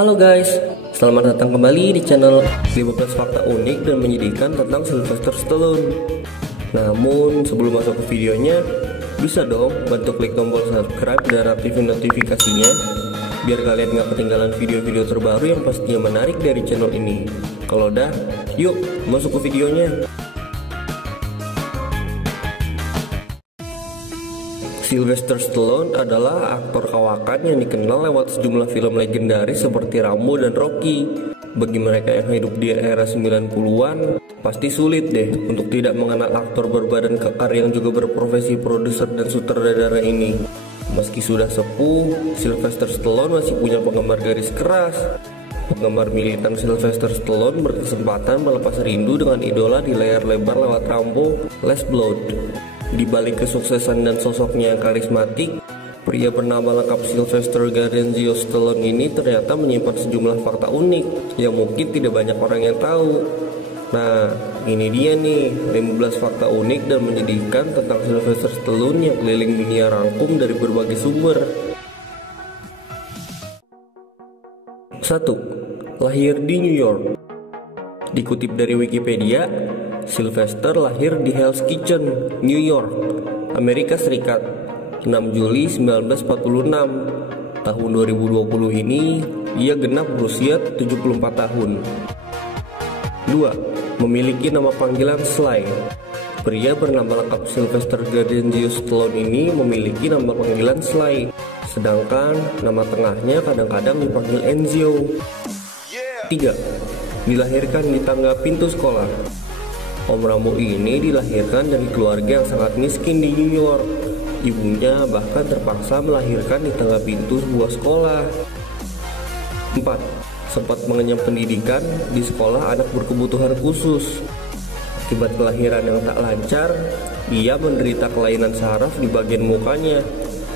Halo guys, selamat datang kembali di channel 15 fakta unik dan menyedihkan tentang Sylvester Stallone. Namun sebelum masuk ke videonya, bisa dong bantu klik tombol subscribe dan aktifin notifikasinya biar kalian gak ketinggalan video-video terbaru yang pastinya menarik dari channel ini. Kalau udah, yuk masuk ke videonya. Sylvester Stallone adalah aktor kawakan yang dikenal lewat sejumlah film legendaris seperti Rambo dan Rocky. Bagi mereka yang hidup di era 90-an, pasti sulit deh untuk tidak mengenal aktor berbadan kekar yang juga berprofesi produser dan sutradara ini. Meski sudah sepuh, Sylvester Stallone masih punya penggemar garis keras. Penggemar militan Sylvester Stallone berkesempatan melepas rindu dengan idola di layar lebar lewat Rambo, Last Blood. Di balik kesuksesan dan sosoknya yang karismatik, pria bernama lengkap Sylvester Garenzio Stallone ini ternyata menyimpan sejumlah fakta unik yang mungkin tidak banyak orang yang tahu. Nah, ini dia nih 15 fakta unik dan menyedihkan tentang Sylvester Stallone yang keliling dunia rangkum dari berbagai sumber. 1. Lahir di New York. Dikutip dari Wikipedia, Sylvester lahir di Hell's Kitchen, New York, Amerika Serikat, 6 Juli 1946. Tahun 2020 ini, ia genap berusia 74 tahun. 2. Memiliki nama panggilan Sly. Pria bernama lengkap Sylvester Garenzio Stallone ini memiliki nama panggilan Sly, sedangkan nama tengahnya kadang-kadang dipanggil Enzio. 3. Dilahirkan di tangga pintu sekolah. Om Rambo ini dilahirkan dari keluarga yang sangat miskin di New York. Ibunya bahkan terpaksa melahirkan di tangga pintu sebuah sekolah. 4. Sempat mengenyam pendidikan di sekolah anak berkebutuhan khusus. Akibat kelahiran yang tak lancar, ia menderita kelainan saraf di bagian mukanya.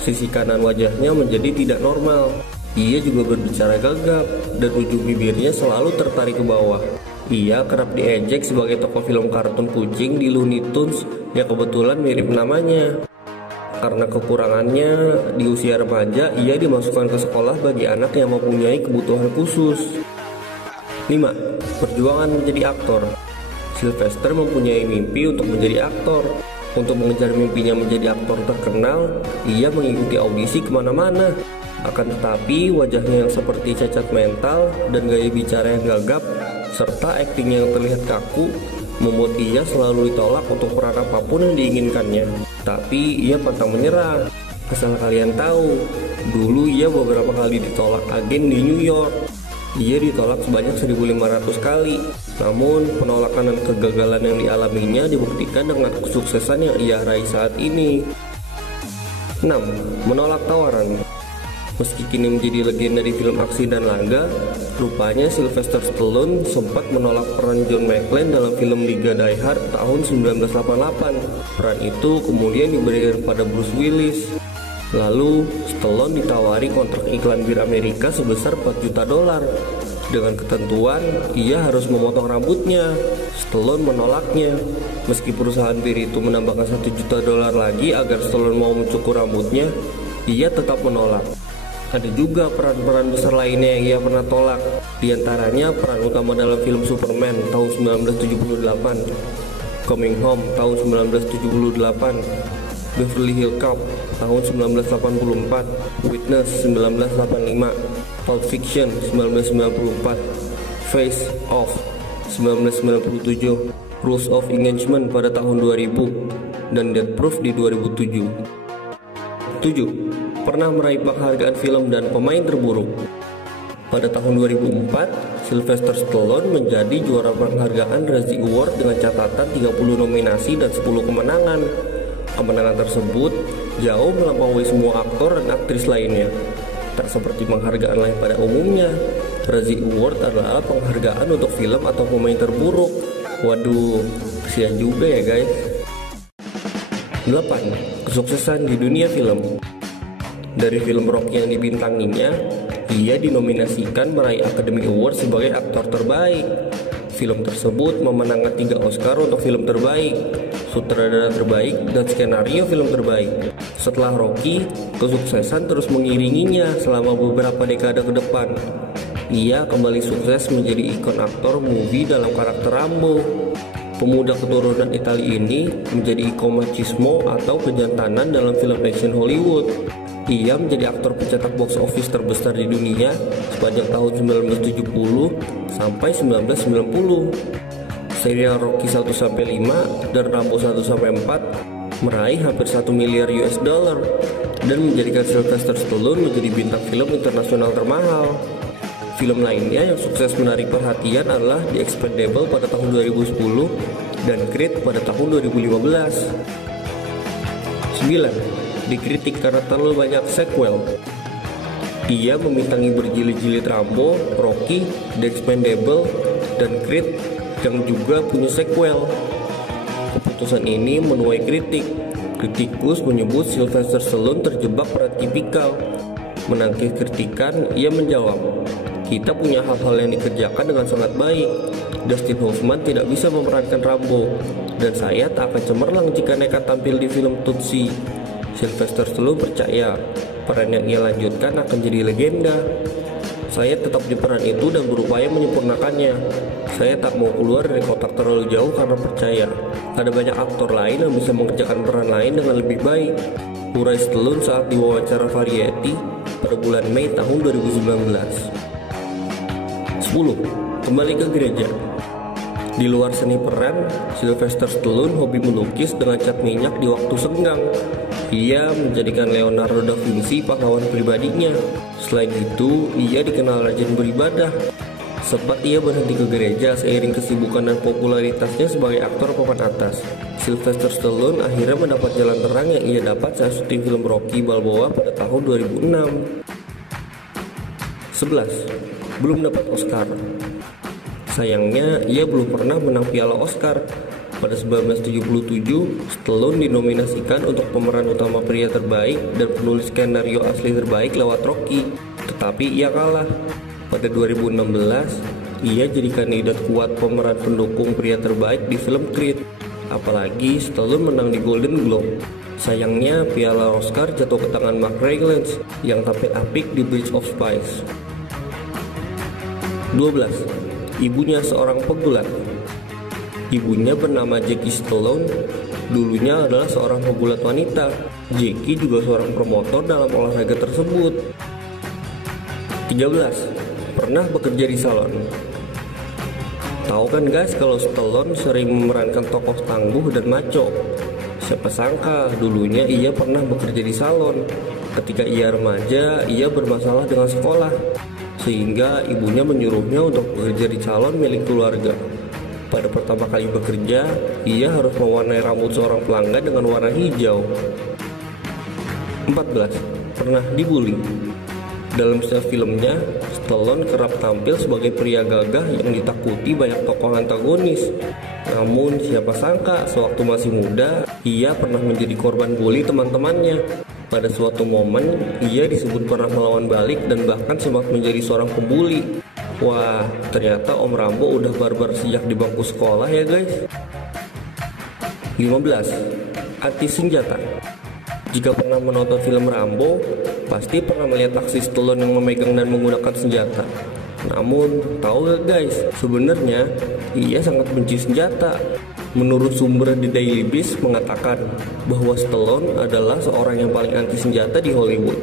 Sisi kanan wajahnya menjadi tidak normal. Ia juga berbicara gagap dan ujung bibirnya selalu tertarik ke bawah. Ia kerap diejek sebagai tokoh film kartun kucing di Looney Tunes yang kebetulan mirip namanya. Karena kekurangannya, di usia remaja ia dimasukkan ke sekolah bagi anak yang mempunyai kebutuhan khusus. 5. Perjuangan menjadi aktor. Sylvester mempunyai mimpi untuk menjadi aktor. Untuk mengejar mimpinya menjadi aktor terkenal, ia mengikuti audisi kemana-mana. Akan tetapi wajahnya yang seperti cacat mental dan gaya bicara yang gagap serta aktingnya yang terlihat kaku membuat ia selalu ditolak untuk peran apapun yang diinginkannya. Tapi ia pantang menyerah. Asal kalian tahu, dulu ia beberapa kali ditolak agen di New York. Ia ditolak sebanyak 1.500 kali. Namun penolakan dan kegagalan yang dialaminya dibuktikan dengan kesuksesan yang ia raih saat ini. 6. Menolak tawaran. Meski kini menjadi legenda di film aksi dan laga, rupanya Sylvester Stallone sempat menolak peran John McClane dalam film Liga Die Hard tahun 1988. Peran itu kemudian diberikan pada Bruce Willis. Lalu, Stallone ditawari kontrak iklan bir Amerika sebesar $4 juta. Dengan ketentuan, ia harus memotong rambutnya. Stallone menolaknya. Meski perusahaan bir itu menambahkan $1 juta lagi agar Stallone mau mencukur rambutnya, ia tetap menolak. Ada juga peran-peran besar lainnya yang ia pernah tolak. Di antaranya peran utama dalam film Superman tahun 1978, Coming Home tahun 1978, Beverly Hills Cop tahun 1984, Witness 1985, Pulp Fiction 1994, Face Off 1997, Rules of Engagement pada tahun 2000, dan Death Proof di 2007. 7. Pernah meraih penghargaan film dan pemain terburuk. Pada tahun 2004, Sylvester Stallone menjadi juara penghargaan Razzie Award dengan catatan 30 nominasi dan 10 kemenangan. Kemenangan tersebut jauh melampaui semua aktor dan aktris lainnya. Tak seperti penghargaan lain pada umumnya, Razzie Award adalah penghargaan untuk film atau pemain terburuk. Waduh, kasihan juga ya guys. 8. Kesuksesan di dunia film. Dari film Rocky yang dibintanginya, ia dinominasikan meraih Academy Award sebagai aktor terbaik. Film tersebut memenangkan 3 Oscar untuk film terbaik, sutradara terbaik, dan skenario film terbaik. Setelah Rocky, kesuksesan terus mengiringinya selama beberapa dekade ke depan. ia kembali sukses menjadi ikon aktor movie dalam karakter Rambo. Pemuda keturunan Italia ini menjadi ikon machismo atau kejantanan dalam film action Hollywood. Ia menjadi aktor pencetak box office terbesar di dunia sepanjang tahun 1970 sampai 1990. Serial Rocky 1-5 dan Rambo 1-4 meraih hampir 1 miliar US dollar dan menjadikan Sylvester Stallone menjadi bintang film internasional termahal. Film lainnya yang sukses menarik perhatian adalah The Expendables pada tahun 2010 dan Creed pada tahun 2015. 9. Dikritik karena terlalu banyak sequel. Ia membintangi berjilid-jilid Rambo, Rocky, The Expendables, dan Creed yang juga punya sequel. Keputusan ini menuai kritik. Kritikus menyebut Sylvester Stallone terjebak peran tipikal. Menangkis kritikan, ia menjawab, "Kita punya hal-hal yang dikerjakan dengan sangat baik. Dustin Hoffman tidak bisa memerankan Rambo, dan saya tak akan cemerlang jika nekat tampil di film Tootsie." Sylvester Stallone percaya peran yang ia lanjutkan akan jadi legenda. "Saya tetap di peran itu dan berupaya menyempurnakannya. Saya tak mau keluar dari kotak terlalu jauh karena percaya ada banyak aktor lain yang bisa mengerjakan peran lain dengan lebih baik," urai Stallone saat diwawancara Variety pada bulan Mei tahun 2019. 10. Kembali ke gereja. Di luar seni peran, Sylvester Stallone hobi melukis dengan cat minyak di waktu senggang. Ia menjadikan Leonardo da Vinci pahlawan pribadinya. Selain itu, ia dikenal rajin beribadah. Sempat ia berhenti ke gereja seiring kesibukan dan popularitasnya sebagai aktor papan atas. Sylvester Stallone akhirnya mendapat jalan terang yang ia dapat saat syuting film Rocky Balboa pada tahun 2006. 11. Belum dapat Oscar. Sayangnya, ia belum pernah menang piala Oscar. Pada 1977, Stallone dinominasikan untuk pemeran utama pria terbaik dan penulis skenario asli terbaik lewat Rocky, tetapi ia kalah. Pada 2016, ia jadi kandidat kuat pemeran pendukung pria terbaik di film Creed. Apalagi Stallone menang di Golden Globe. Sayangnya, piala Oscar jatuh ke tangan Mark Rylance yang tampil apik di Bridge of Spies. 12. Ibunya seorang pegulat. Ibunya bernama Jackie Stallone. Dulunya adalah seorang pegulat wanita. Jackie juga seorang promotor dalam olahraga tersebut. 13. Pernah bekerja di salon. Tahu kan guys kalau Stallone sering memerankan tokoh tangguh dan maco. Siapa sangka dulunya ia pernah bekerja di salon. Ketika ia remaja, ia bermasalah dengan sekolah, sehingga ibunya menyuruhnya untuk bekerja di salon milik keluarga. Pada pertama kali bekerja, ia harus mewarnai rambut seorang pelanggan dengan warna hijau. 14. Pernah dibully. Dalam setiap filmnya, Stallone kerap tampil sebagai pria gagah yang ditakuti banyak tokoh antagonis. Namun siapa sangka sewaktu masih muda, ia pernah menjadi korban bully teman-temannya. Pada suatu momen, ia disebut pernah melawan balik dan bahkan sempat menjadi seorang pembuli. Wah, ternyata Om Rambo udah barbar sejak di bangku sekolah ya guys. 15. Anti senjata. Jika pernah menonton film Rambo, pasti pernah melihat aksi Stallone yang memegang dan menggunakan senjata. Namun, tahu gak guys, sebenarnya ia sangat benci senjata. Menurut sumber di Daily Beast mengatakan bahwa Stallone adalah seorang yang paling anti senjata di Hollywood.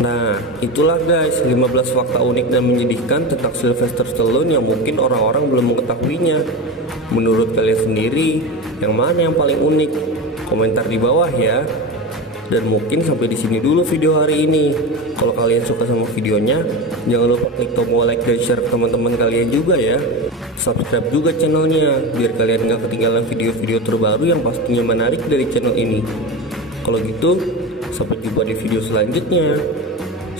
Nah, itulah guys 15 fakta unik dan menyedihkan tentang Sylvester Stallone yang mungkin orang-orang belum mengetahuinya. Menurut kalian sendiri, yang mana yang paling unik? Komentar di bawah ya. Dan mungkin sampai di sini dulu video hari ini. Kalau kalian suka sama videonya, jangan lupa klik tombol like dan share ke teman-teman kalian juga ya. Subscribe juga channelnya, biar kalian gak ketinggalan video-video terbaru yang pastinya menarik dari channel ini. Kalau gitu, sampai jumpa di video selanjutnya.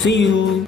See you!